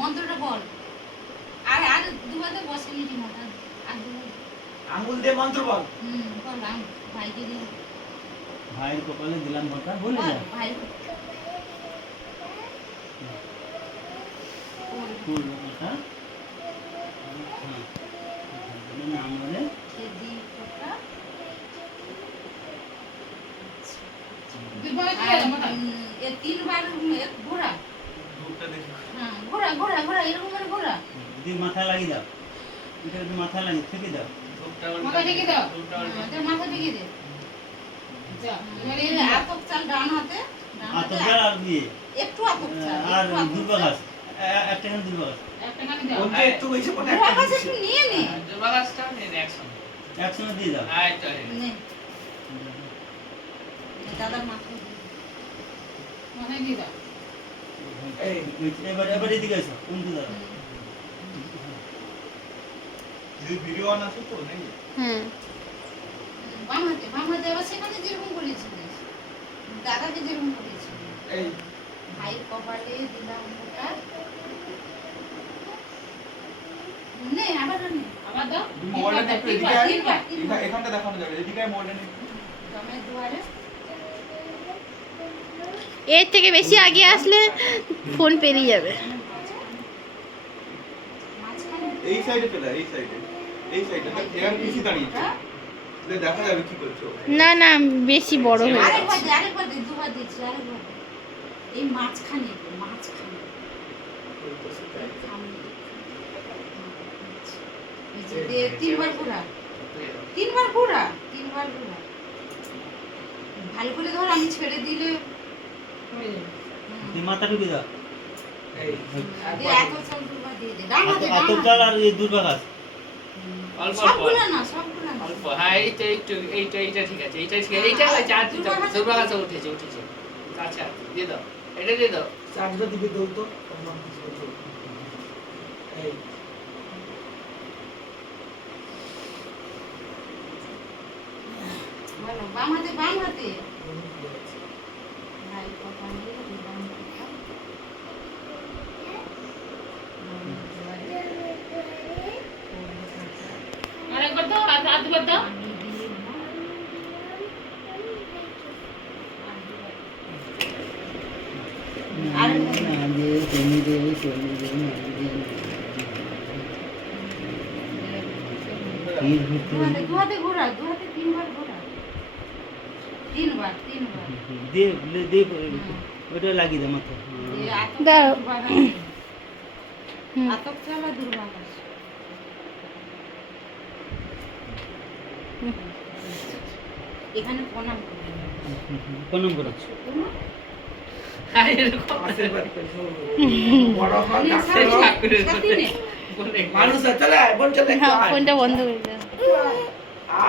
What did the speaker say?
মন্ত্রটা বল। আর আর দুবারে বসে নিটি মাথা। আর আঙ্গুল দিয়ে মন্ত্র বল। বল ভাইকে দিন। ভাইয়ের কপালে দিলাম ভোঁতা, বলে যা। ভাই ফুল হ্যাঁ নাম বলে তিনবার ঘোরা। হ্যাঁ ঘোরা ঘোরা ঘোরা এরকম করে ঘোরা। যদি মাথায় লাগিয়ে দাও, এটা একটু মাথায় লাগিয়ে থেকে দাও। মাথা ঢেকে দাও, মাথা ঢেকে দে। এবারে আতপ চাল ডান হাতে, আতপ চাল আর দিয়ে একটু আতপ চাল আর দুর্বা গাছ, একটা খান দুর্বা গাছ, একটা খানি দাও। ওটা একটু বেশি পড়ে দুর্বা গাছ একটু নিয়ে নে, দুর্বা গাছটা নিয়ে একসঙ্গে একসঙ্গে দিয়ে দাও। আচ্ছা নে দাদা মাথা মাথায় দিয়ে দাও। এই এবার এদিকে এসো, উল্টে দাও। ভিডিও অন আছে তো নাকি? বাম হাতে আবার সেখানে যেরকম করেছিলিস, দাদাকে যেরকম করেছিলি। এই ভাই কপালে দিলাম ওটা। নে আবার নে, আবার দাও। মোবাইলটা একটু এদিকে আয়। তিনবার। এখানটা দেখানো যাবে, এদিকে আয় মোবাইলটা নিয়ে। জমের দুয়ারে এর থেকে বেশি আগে আসলে ফোন পেরিয়ে যাবে। এই সাইডে চলে আয়, এই সাইডে এর পিছে দাঁড়িয়েছে, তাহলে দেখা যাবে কি করছো। না না বেশি বড় হয়ে গেছে। আরেকবার দে, দুবার দিচ্ছি আরেকবার দে। এই মাঝখানে এই যে দে, তিনবার ঘোরা। ভালো করে ধর, আমি ছেড়ে দিলে হয়ে যাবে। দিয়ে মাথা ঢুকে দাও। এই দে, এত চাল দুবার দিয়ে দে। ডান হাতে, ডান আতপ হাতে। চাল আর এই দুর্বা গাছ। অল্প সবগুলো না। অল্প, হ্যাঁ এইটা একটু এইটা ঠিক আছে, এইটা ঠিক আছে, এইটা চার দুর্বা গাছে উঠেছে আচ্ছা দিয়ে দাও, এটা দিয়ে দাও। চারটা দিকে দৌড় তো এই বলো, বাম হাতে। ভাই কপালে দিলাম ওটা। আরেকবার দাও, আর দুবার দাও। দুহাতে ঘোরা, তিনবার ঘোরা। তিনবার। দিয়ে ওটা লাগিয়ে দাও মাথায়। দাও। আতপ চাল আর দুর্বা গাছ। এখানে প্রণাম করবে। প্রণাম করো। হ্যাঁ এরকম আশীর্বাদ করছো বড় হন সাথে নে। মানুষ চলে বোন চলে হ্যাঁ ফোনটা বন্ধ করে দাও।